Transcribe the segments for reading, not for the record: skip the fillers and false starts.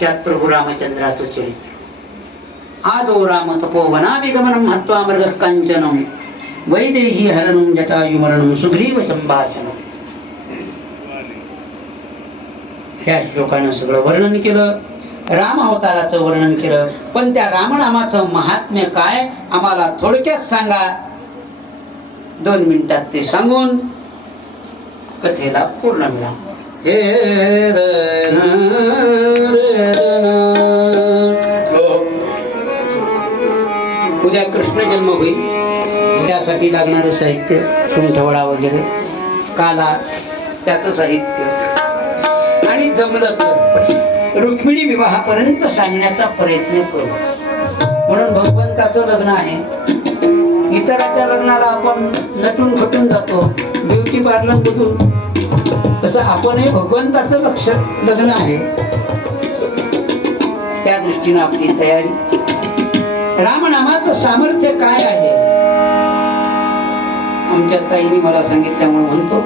त्यात प्रभू रामचंद्राचं चरित्र. आदो राम तपोवनाभिगमनं हत्वा मृगः कांचनं वैदेही हरणं जटायुमरणं सुग्रीव संभाषणं. ह्या श्लोकानं सगळं वर्णन केलं, राम अवताराचं वर्णन केलं. पण त्या रामनामाचं महात्म्य काय आम्हाला थोडक्यात सांगा. 2 मिनिटात ते सांगून कथेला पूर्ण विराम. उद्या कृष्ण जन्म होईल, त्यासाठी लागणारं साहित्य सुंठवडा वगैरे, काला, त्याचं साहित्य, आणि जमलं तर रुक्मिणी विवाहापर्यंत सांगण्याचा प्रयत्न करू. म्हणून भगवंताचं लग्न आहे. इतराच्या लग्नाला आपण नटून खटून जातो ब्युटी पार्लर मधून, तसं आपणही भगवंताचं लग्न आहे, त्या दृष्टीनं आपली तयारी. रामनामाचं सामर्थ्य काय आहे आमच्या ताईने मला सांगितल्यामुळे म्हणतो.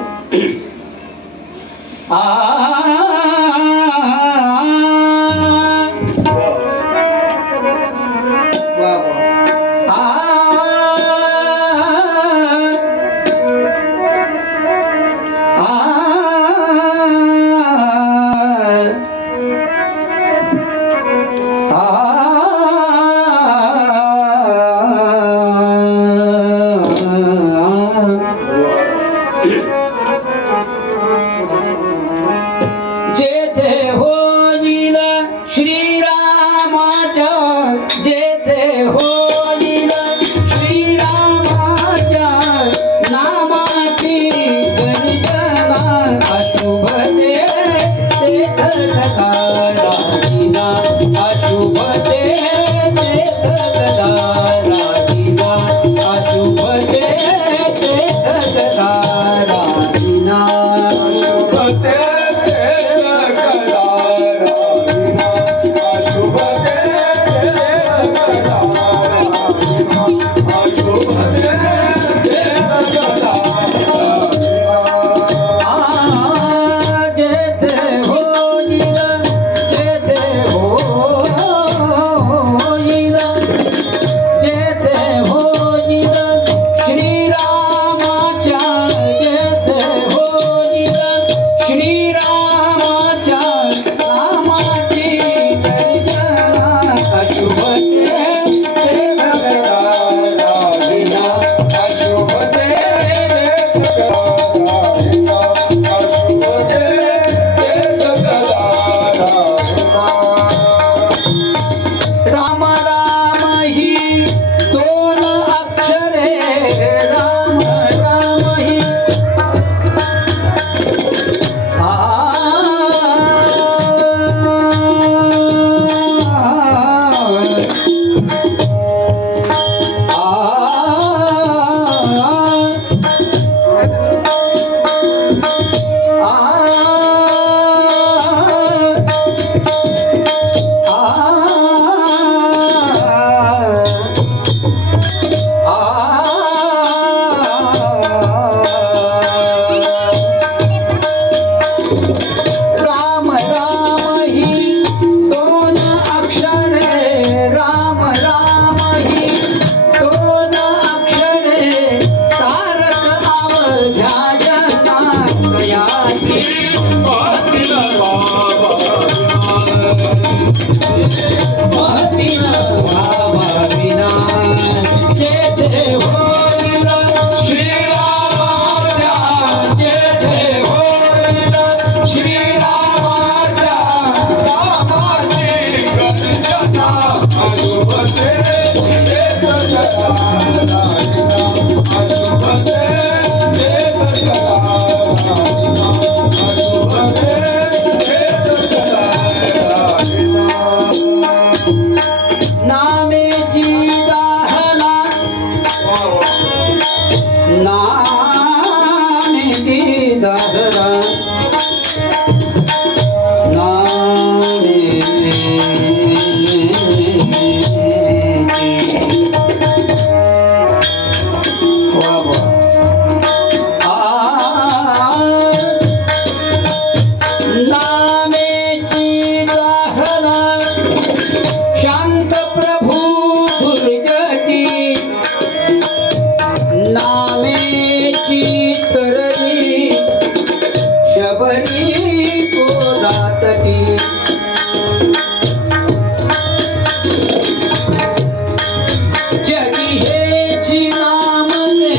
जगी हेची नाम ते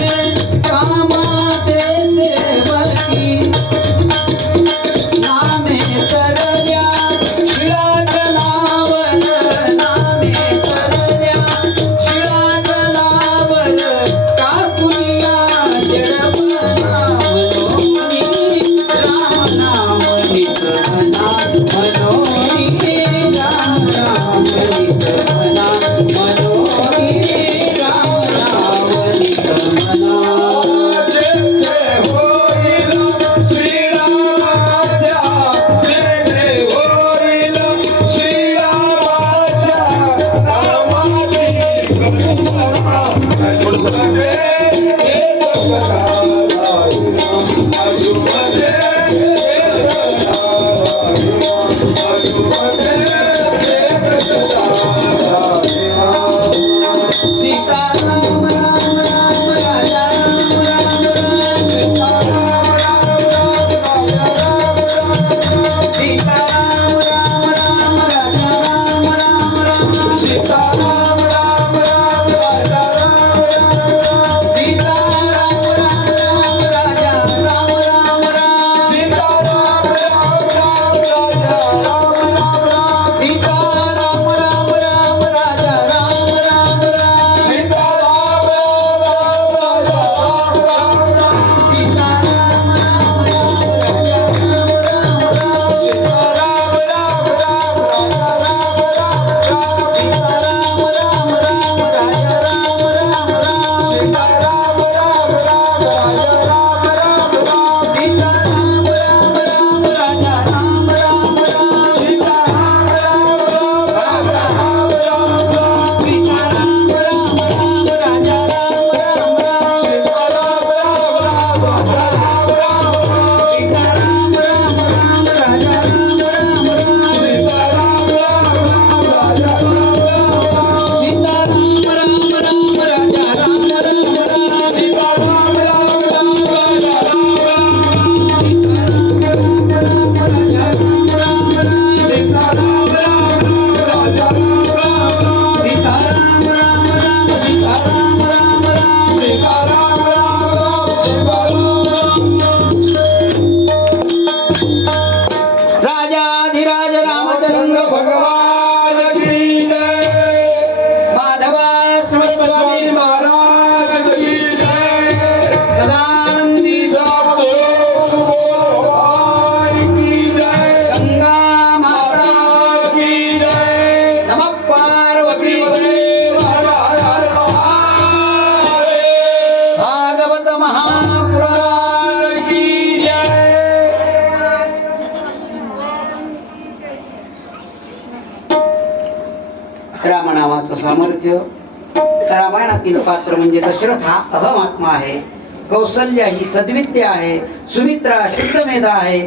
कामाते सेवकी नामे तरल्या शिळाक नावल नामे तरल्या शिळाक नावल काकुलिया जडमना मनोनी राम नाम नित मना मनोनी राम नाम नित मना मनोनी राम नाम नित मना सीताराम राम राम राजा राम राम राम सीताराम राम राम राजा राम राम सीताराम राम राम राजा राम सीताराम राम राम राजा राम सीताराम राम राम राजा राम सीताराम राम राम राजा राम सीताराम राम राजाधिराज रामचंद्र भगवान की जय। माधवा स्वामी महाराज की जय। सदानंदी सब लोग बोलो भगवान की जय। गंगा माता की जय। नमः पार्वती देव हर हर महादेव। भागवत महापुराण की जय। रामनामाचं सामर्थ्य. रामायणातील पात्र म्हणजे दशरथ हा अहम आत्मा आहे, कौसल्या ही सद्विद्या आहे, सुमित्रा शुद्धमेधा आहे,